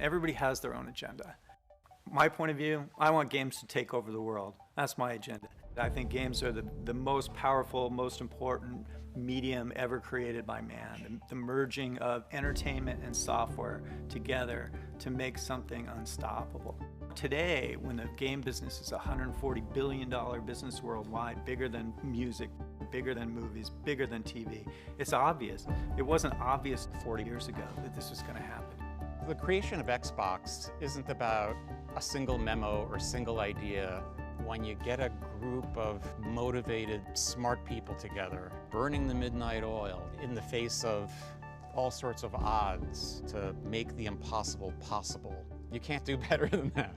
Everybody has their own agenda. My point of view, I want games to take over the world. That's my agenda. I think games are the most powerful, most important medium ever created by man. The merging of entertainment and software together to make something unstoppable. Today, when the game business is a $140 billion business worldwide, bigger than music, bigger than movies, bigger than TV, it's obvious. It wasn't obvious 40 years ago that this was going to happen. The creation of Xbox isn't about a single memo or single idea. When you get a group of motivated, smart people together, burning the midnight oil in the face of all sorts of odds to make the impossible possible, you can't do better than that.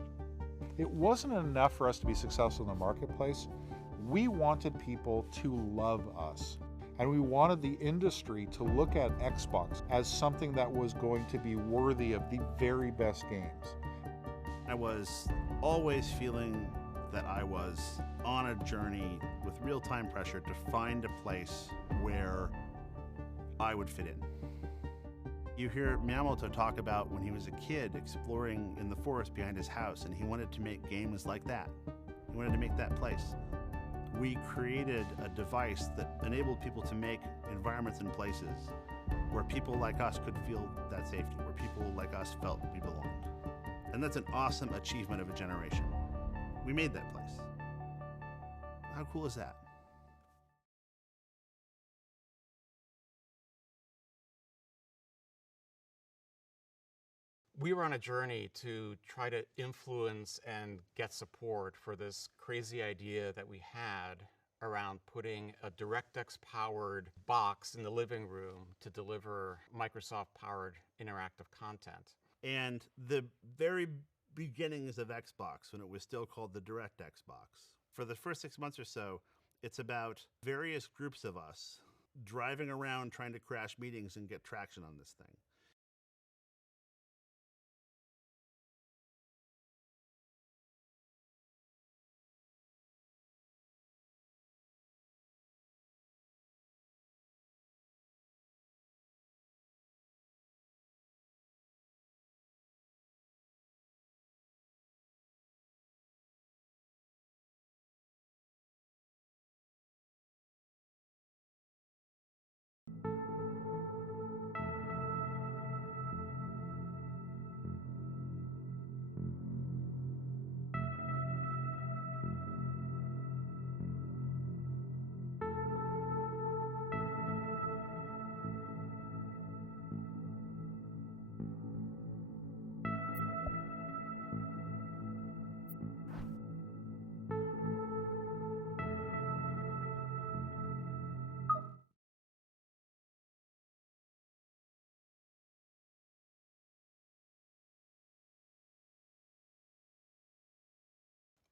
It wasn't enough for us to be successful in the marketplace. We wanted people to love us. And we wanted the industry to look at Xbox as something that was going to be worthy of the very best games. I was always feeling that I was on a journey with real-time pressure to find a place where I would fit in. You hear Miyamoto talk about when he was a kid exploring in the forest behind his house, and he wanted to make games like that. He wanted to make that place. We created a device that enabled people to make environments and places where people like us could feel that safety, where people like us felt we belonged. And that's an awesome achievement of a generation. We made that place. How cool is that? We were on a journey to try to influence and get support for this crazy idea that we had around putting a DirectX-powered box in the living room to deliver Microsoft-powered interactive content. And the very beginnings of Xbox, when it was still called the DirectX box, for the first 6 months or so, it's about various groups of us driving around trying to crash meetings and get traction on this thing.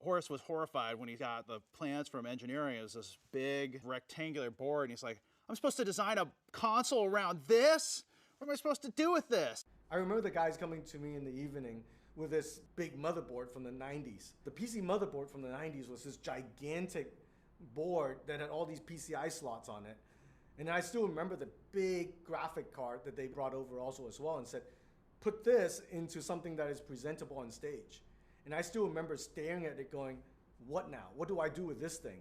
Horace was horrified when he got the plans from engineering. It was this big rectangular board, and he's like, I'm supposed to design a console around this? What am I supposed to do with this? I remember the guys coming to me in the evening with this big motherboard from the 90s. The PC motherboard from the 90s was this gigantic board that had all these PCI slots on it. And I still remember the big graphic card that they brought over also as well and said, put this into something that is presentable on stage. And I still remember staring at it going, what now? What do I do with this thing?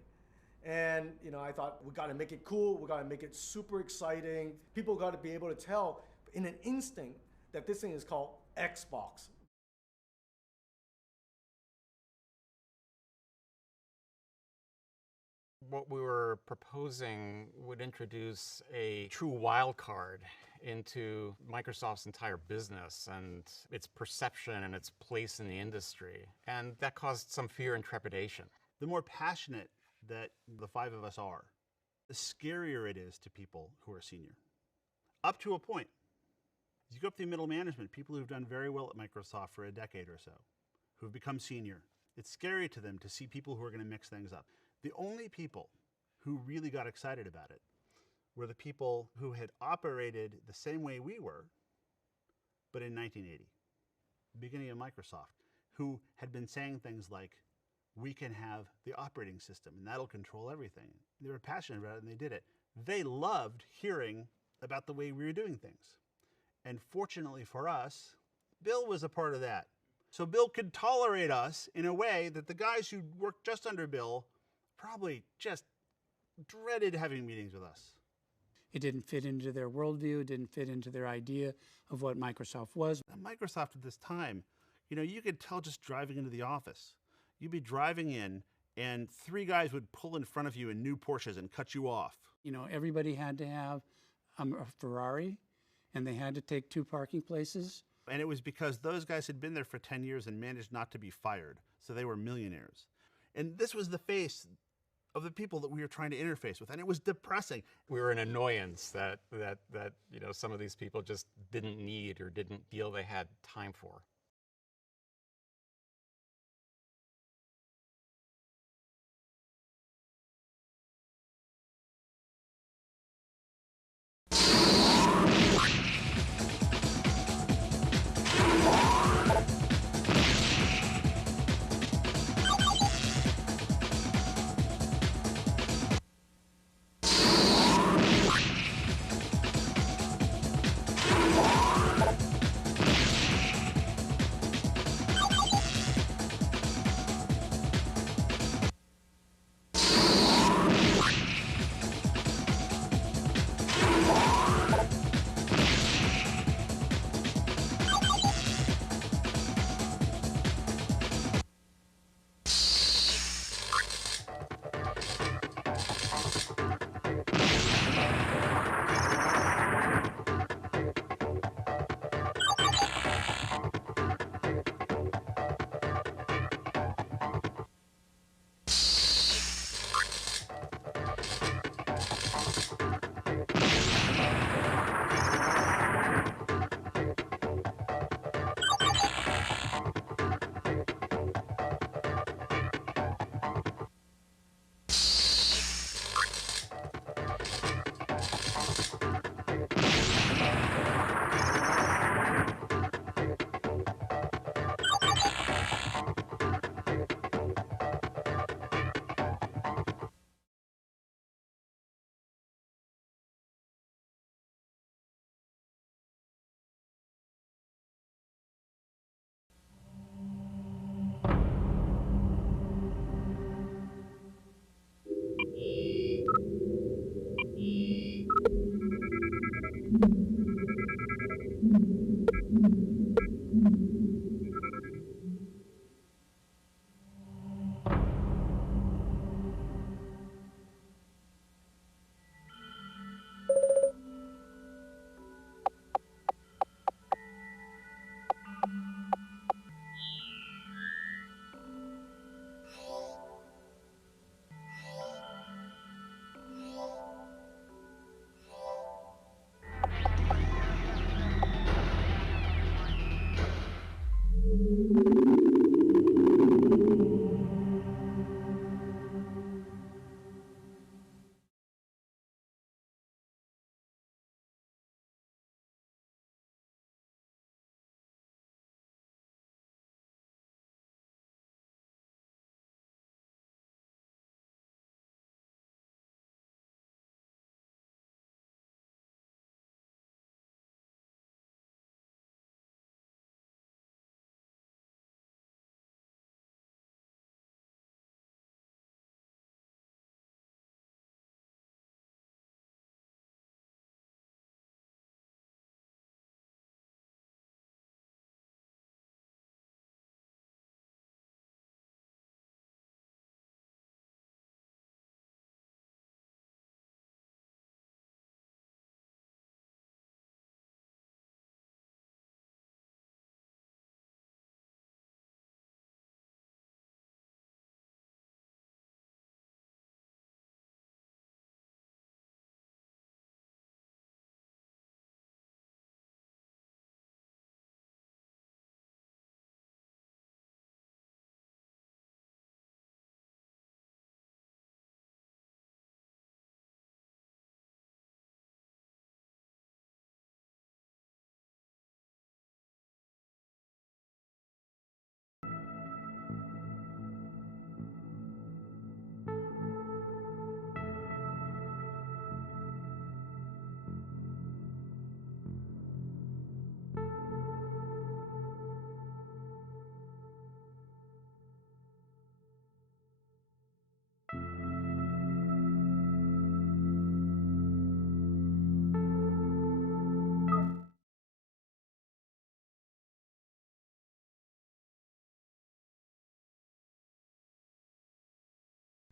And I thought, we gotta make it cool, we gotta make it super exciting. People gotta be able to tell in an instant that this thing is called Xbox. What we were proposing would introduce a true wild card into Microsoft's entire business and its perception and its place in the industry. And that caused some fear and trepidation. The more passionate that the five of us are, the scarier it is to people who are senior. Up to a point. You go up through middle management, people who've done very well at Microsoft for a decade or so, who've become senior. It's scary to them to see people who are going to mix things up. The only people who really got excited about it were the people who had operated the same way we were, but in 1980, the beginning of Microsoft, who had been saying things like, we can have the operating system and that'll control everything. They were passionate about it and they did it. They loved hearing about the way we were doing things. And fortunately for us, Bill was a part of that. So Bill could tolerate us in a way that the guys who worked just under Bill probably just dreaded having meetings with us. It didn't fit into their worldview, it didn't fit into their idea of what Microsoft was. At Microsoft at this time, you know, you could tell just driving into the office. You'd be driving in and 3 guys would pull in front of you in new Porsches and cut you off. You know, everybody had to have a Ferrari, and they had to take 2 parking places. And it was because those guys had been there for 10 years and managed not to be fired. So they were millionaires. And this was the face of the people that we were trying to interface with. And it was depressing. We were an annoyance that you know, some of these people just didn't need or didn't feel they had time for.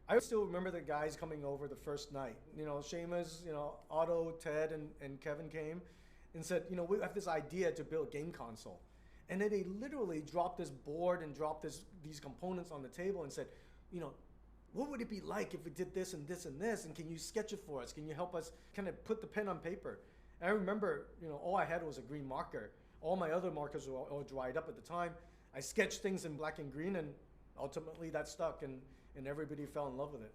I still remember the guys coming over the first night. You know, Seamus, you know, Otto, Ted, and Kevin came and said, you know, we have this idea to build a game console. And then they literally dropped this board and dropped these components on the table and said, you know, what would it be like if we did this and this and this? And can you sketch it for us? Can you help us kind of put the pen on paper? And I remember, you know, all I had was a green marker. All my other markers were all dried up at the time. I sketched things in black and green, and ultimately that stuck, and everybody fell in love with it.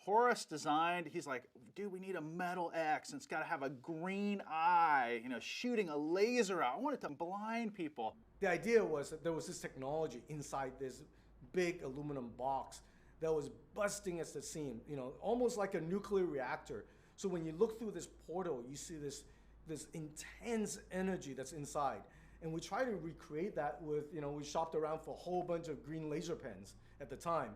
Horace designed, he's like, dude, we need a metal X, and it's got to have a green eye, you know, shooting a laser out. I want it to blind people. The idea was that there was this technology inside this big aluminum box that was busting at the seam, you know, almost like a nuclear reactor. So when you look through this portal, you see this intense energy that's inside. And we try to recreate that with, you know, we shopped around for a whole bunch of green laser pens at the time,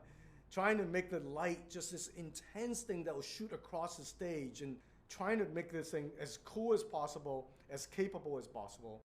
trying to make the light just this intense thing that will shoot across the stage, and trying to make this thing as cool as possible, as capable as possible.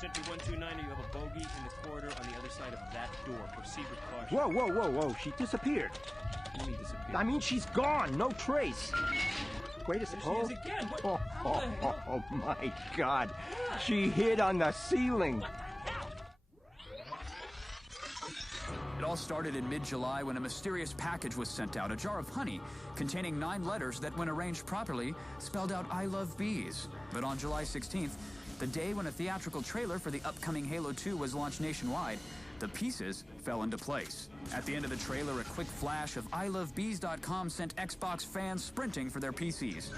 Sentry 129, you have a bogey in the corridor on the other side of that door. Proceed with caution. Whoa, whoa, whoa, whoa. She disappeared. What do you mean disappeared? I mean, she's gone. No trace. Wait a second. There she is again. What? Oh, my God. She hid on the ceiling. It all started in mid-July when a mysterious package was sent out, a jar of honey containing 9 letters that, when arranged properly, spelled out "I love bees." But on July 16th, the day when a theatrical trailer for the upcoming Halo 2 was launched nationwide, the pieces fell into place. At the end of the trailer, a quick flash of ilovebees.com sent Xbox fans sprinting for their PCs.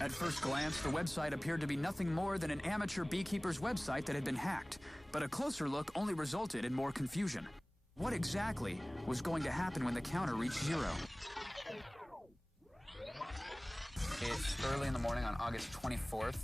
At first glance, the website appeared to be nothing more than an amateur beekeeper's website that had been hacked, but a closer look only resulted in more confusion. What exactly was going to happen when the counter reached 0? It's early in the morning on August 24th.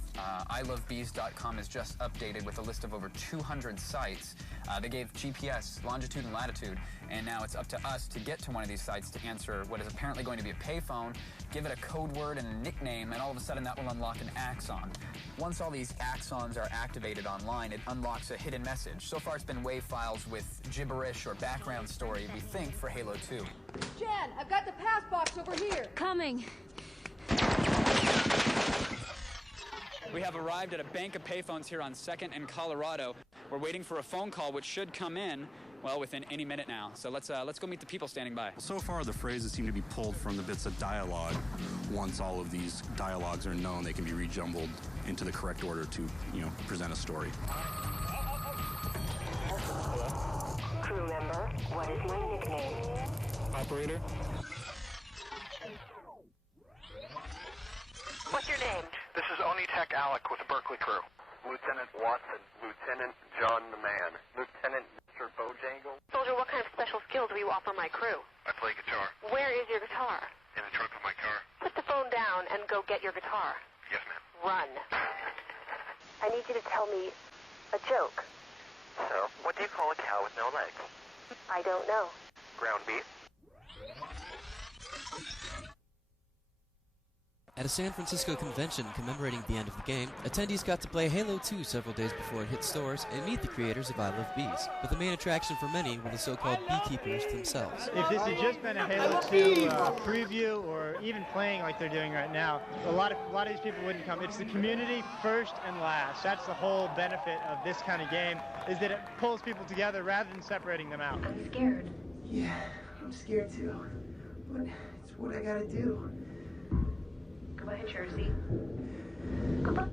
ilovebees.com is just updated with a list of over 200 sites. They gave GPS, longitude, and latitude, and now it's up to us to get to one of these sites to answer what is apparently going to be a payphone, give it a code word and a nickname, and all of a sudden that will unlock an axon. Once all these axons are activated online, it unlocks a hidden message. So far it's been WAV files with gibberish or background story, we think, for Halo 2. Jen, I've got the pass box over here. Coming. We have arrived at a bank of payphones here on 2nd and Colorado. We're waiting for a phone call which should come in, well, within any minute now. So let's go meet the people standing by. So far, the phrases seem to be pulled from the bits of dialogue. Once all of these dialogues are known, they can be rejumbled into the correct order to, present a story. Crew member, what is my nickname? Operator? What's your name? This is Onitech Alec with the Berkeley crew. Lieutenant Watson, Lieutenant John the Man, Lieutenant Mr. Bojangle. Soldier, what kind of special skills will you offer my crew? I play guitar. Where is your guitar? In the trunk of my car. Put the phone down and go get your guitar. Yes, ma'am. Run. I need you to tell me a joke. So, what do you call a cow with no legs? I don't know. Ground beef. At a San Francisco convention commemorating the end of the game, attendees got to play Halo 2 several days before it hit stores and meet the creators of I Love Bees. But the main attraction for many were the so-called beekeepers themselves. If this had just been a Halo 2 preview or even playing like they're doing right now, a lot of these people wouldn't come. It's the community first and last. That's the whole benefit of this kind of game, is that it pulls people together rather than separating them out. I'm scared. Yeah, I'm scared too. But it's what I gotta do. Go ahead, Jersey. Come on.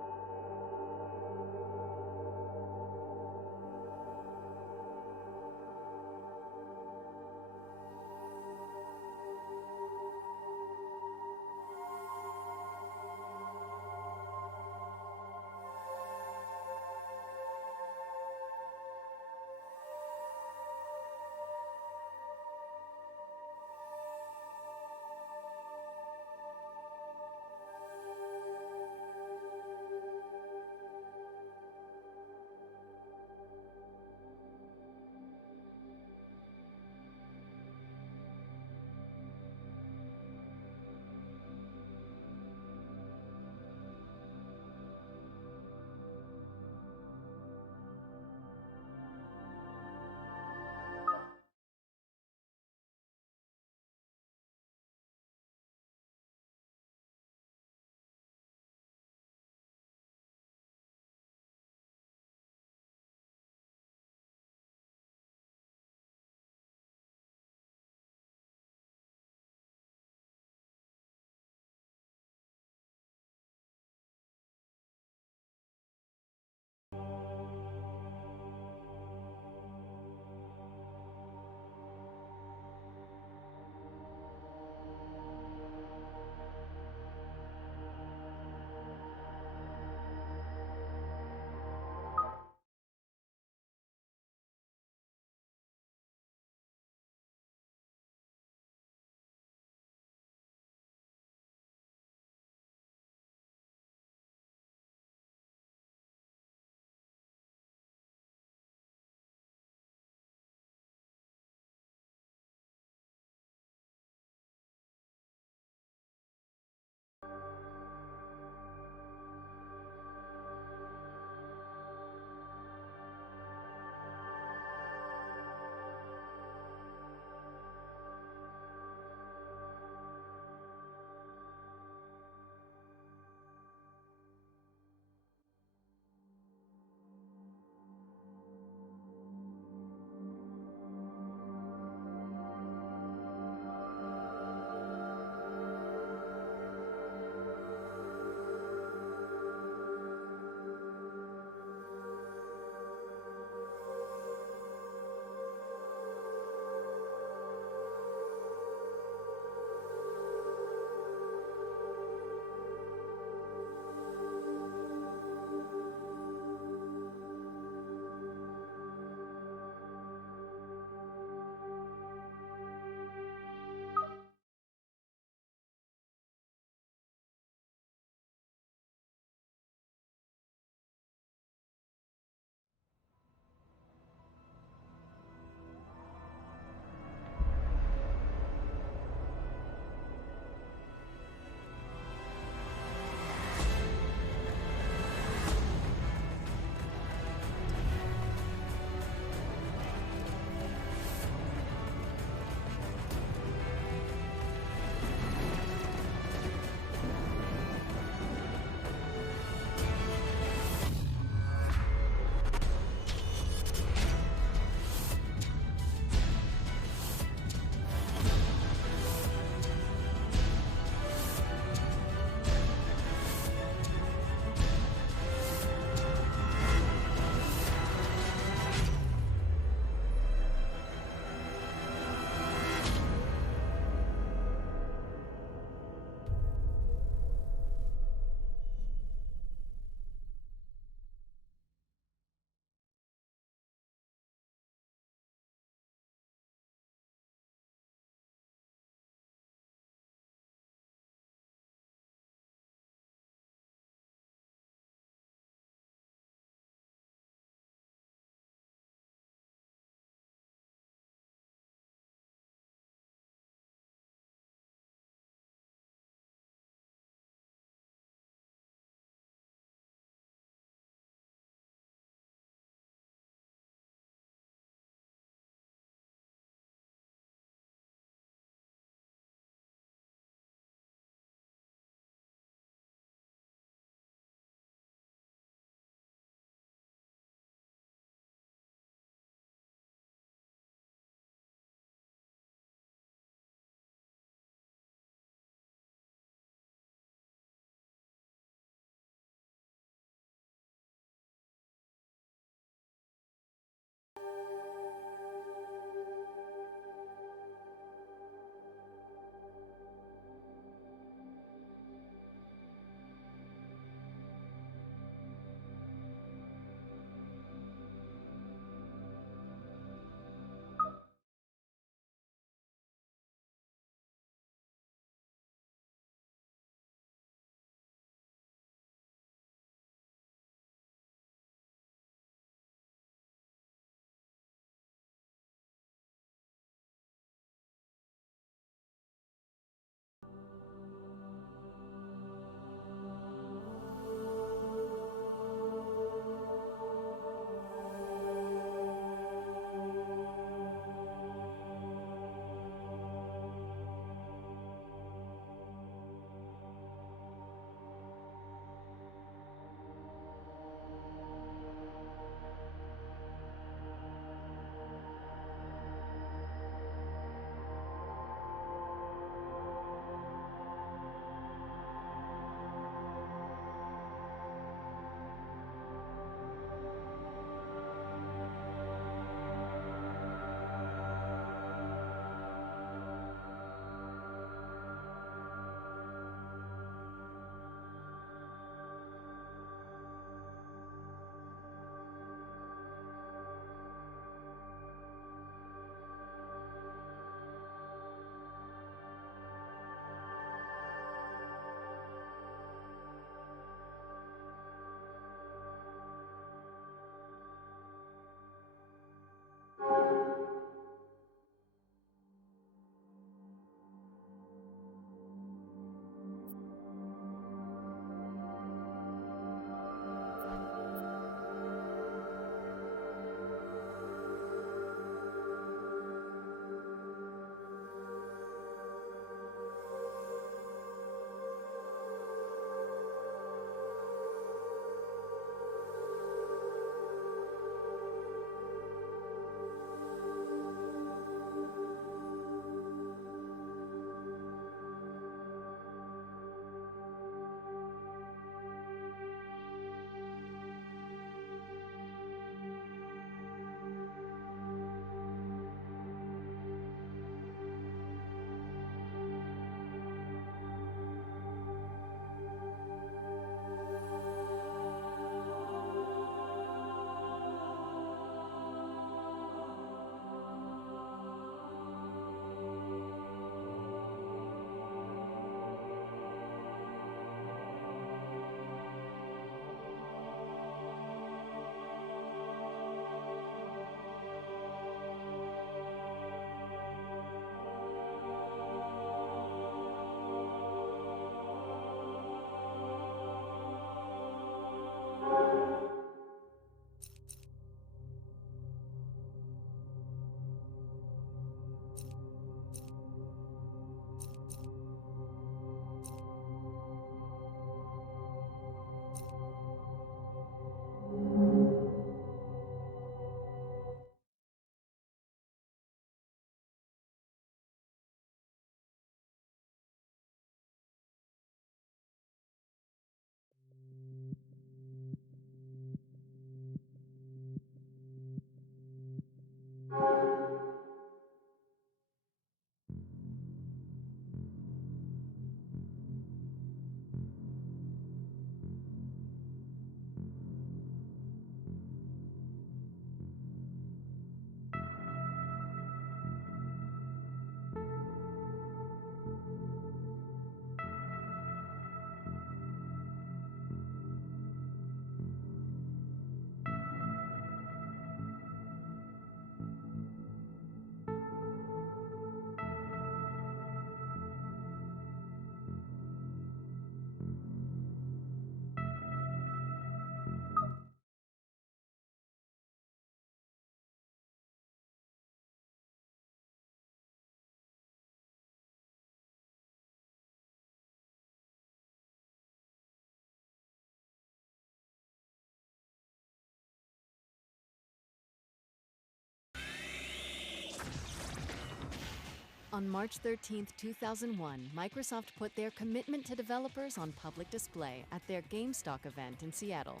On March 13, 2001, Microsoft put their commitment to developers on public display at their GameStock event in Seattle.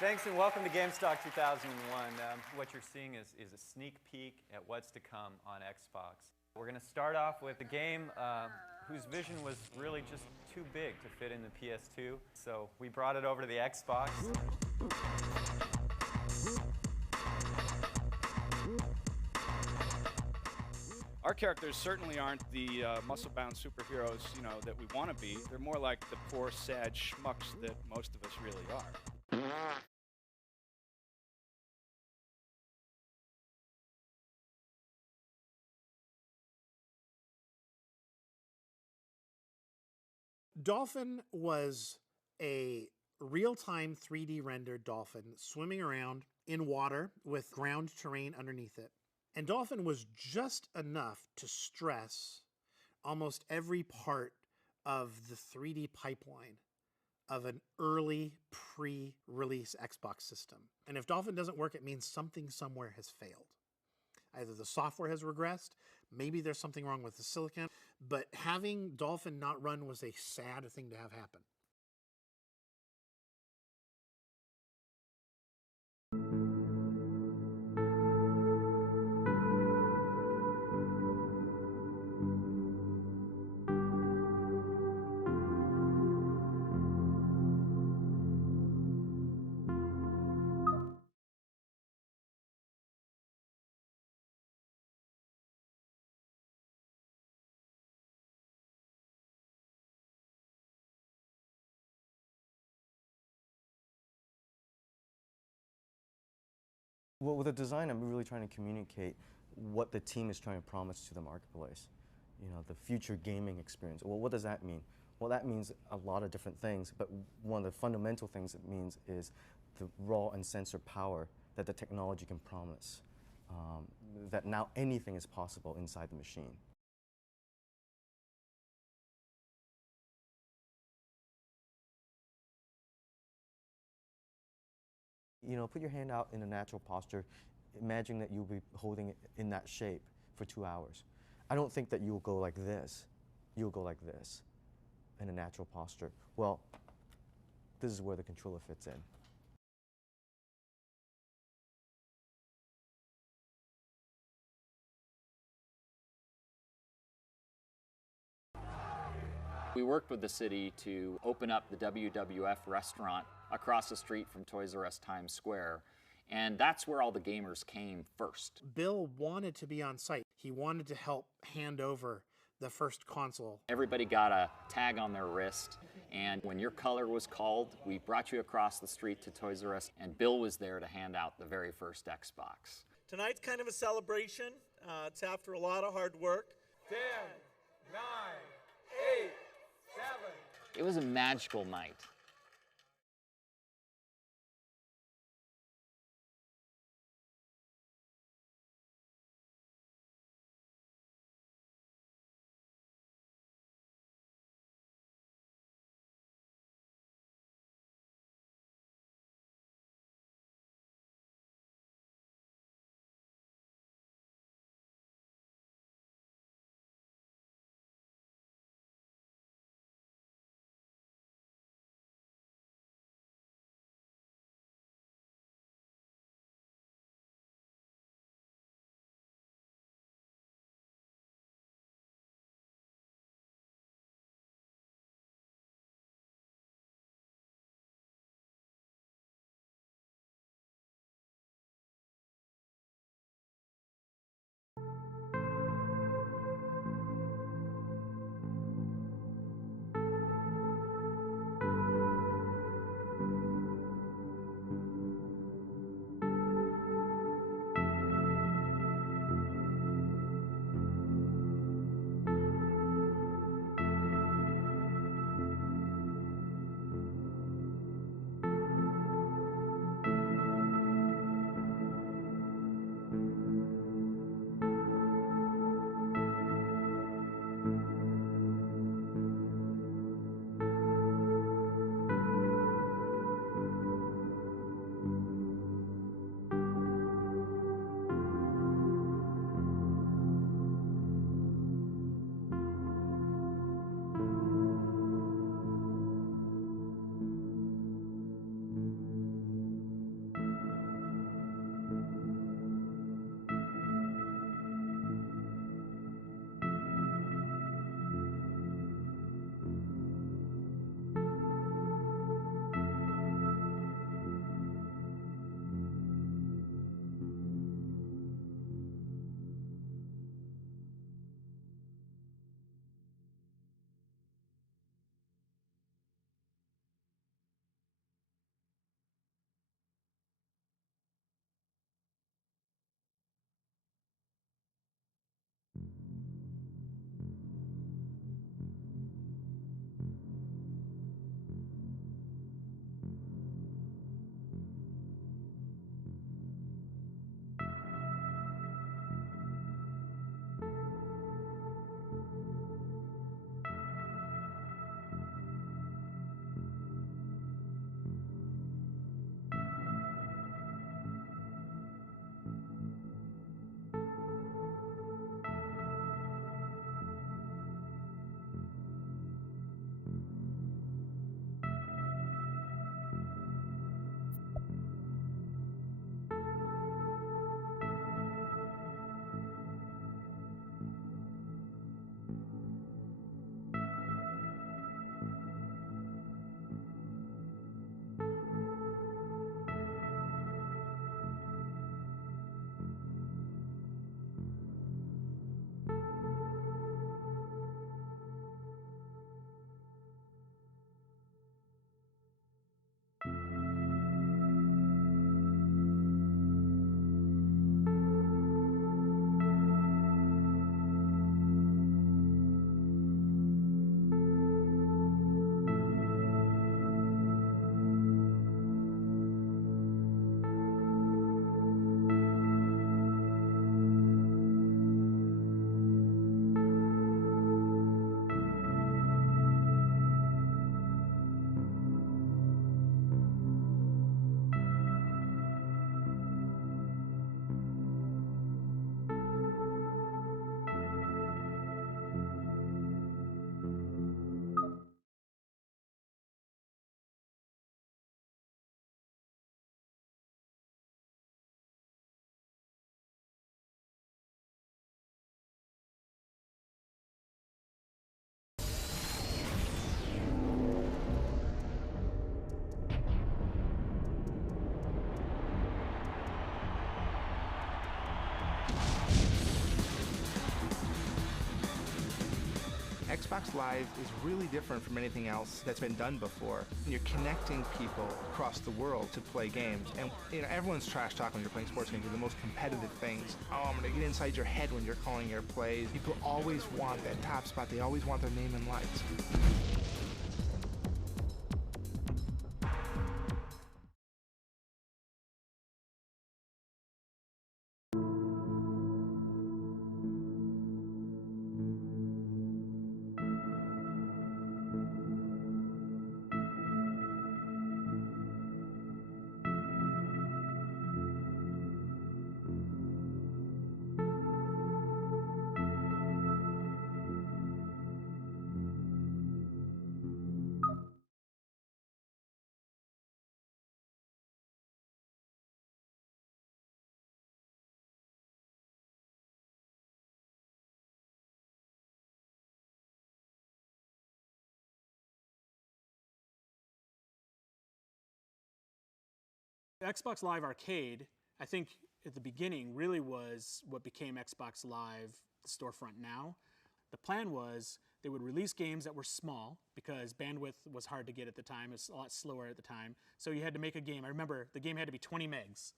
Thanks and welcome to GameStock 2001. What you're seeing is a sneak peek at what's to come on Xbox. We're going to start off with a game whose vision was really just too big to fit in the PS2, so we brought it over to the Xbox. Our characters certainly aren't the muscle-bound superheroes, you know, that we want to be. They're more like the poor, sad schmucks that most of us really are. Dolphin was a real-time 3D rendered dolphin swimming around in water with ground terrain underneath it. And Dolphin was just enough to stress almost every part of the 3D pipeline of an early pre-release Xbox system. And if Dolphin doesn't work, it means something somewhere has failed. Either the software has regressed, maybe there's something wrong with the silicon, but having Dolphin not run was a sad thing to have happen. Well, with the design, I'm really trying to communicate what the team is trying to promise to the marketplace. You know, the future gaming experience. Well, what does that mean? Well, that means a lot of different things, but one of the fundamental things it means is the raw and sensor power that the technology can promise. That now anything is possible inside the machine. You know, put your hand out in a natural posture. Imagine that you'll be holding it in that shape for 2 hours. I don't think that you'll go like this. You'll go like this in a natural posture. Well, this is where the controller fits in. We worked with the city to open up the WWF restaurant across the street from Toys R Us Times Square, and that's where all the gamers came first. Bill wanted to be on site. He wanted to help hand over the first console. Everybody got a tag on their wrist, and when your color was called, we brought you across the street to Toys R Us, and Bill was there to hand out the very first Xbox. Tonight's kind of a celebration. It's after a lot of hard work. 10, 9, 8, 7. It was a magical night. Xbox Live is really different from anything else that's been done before. You're connecting people across the world to play games. And everyone's trash talk when you're playing sports games. They're the most competitive things. Oh, I'm going to get inside your head when you're calling your plays. People always want that top spot. They always want their name in lights. Xbox Live Arcade, I think at the beginning, really was what became Xbox Live storefront now. The plan was they would release games that were small because bandwidth was hard to get at the time. It was a lot slower at the time. So you had to make a game. I remember the game had to be 20 megs.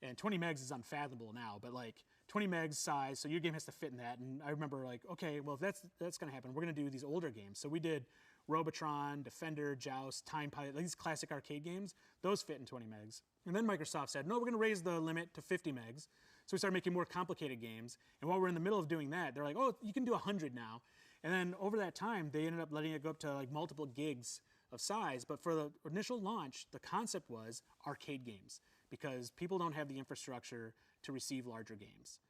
And 20 megs is unfathomable now, but like 20 megs size, so your game has to fit in that. And I remember like, okay, well, if that's going to happen, we're going to do these older games. So we did Robotron, Defender, Joust, Time Pilot, like these classic arcade games. Those fit in 20 megs. And then Microsoft said, no, we're going to raise the limit to 50 megs. So we started making more complicated games. And while we're in the middle of doing that, they're like, oh, you can do 100 now. And then over that time, they ended up letting it go up to like multiple gigs of size. But for the initial launch, the concept was arcade games because people don't have the infrastructure to receive larger games.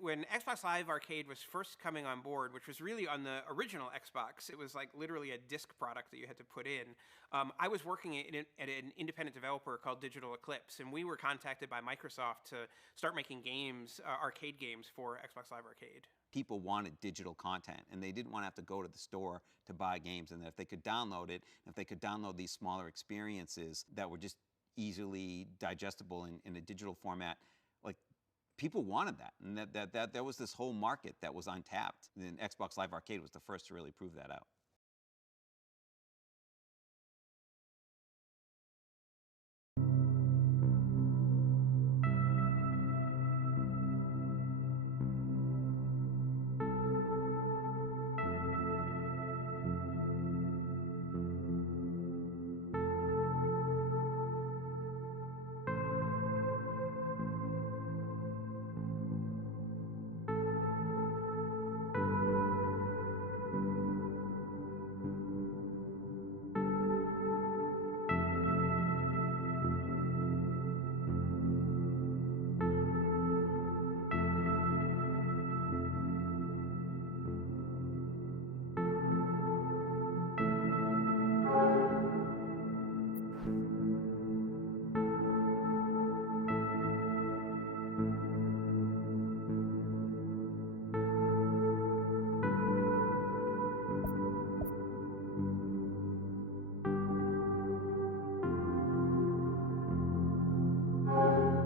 When Xbox Live Arcade was first coming on board, which was really on the original Xbox, it was like literally a disc product that you had to put in. I was working at an independent developer called Digital Eclipse, and we were contacted by Microsoft to start making games, arcade games for Xbox Live Arcade. People wanted digital content, and they didn't want to have to go to the store to buy games, and if they could download it, if they could download these smaller experiences that were just easily digestible in a digital format, like, people wanted that, and that there was this whole market that was untapped, and Xbox Live Arcade was the first to really prove that out.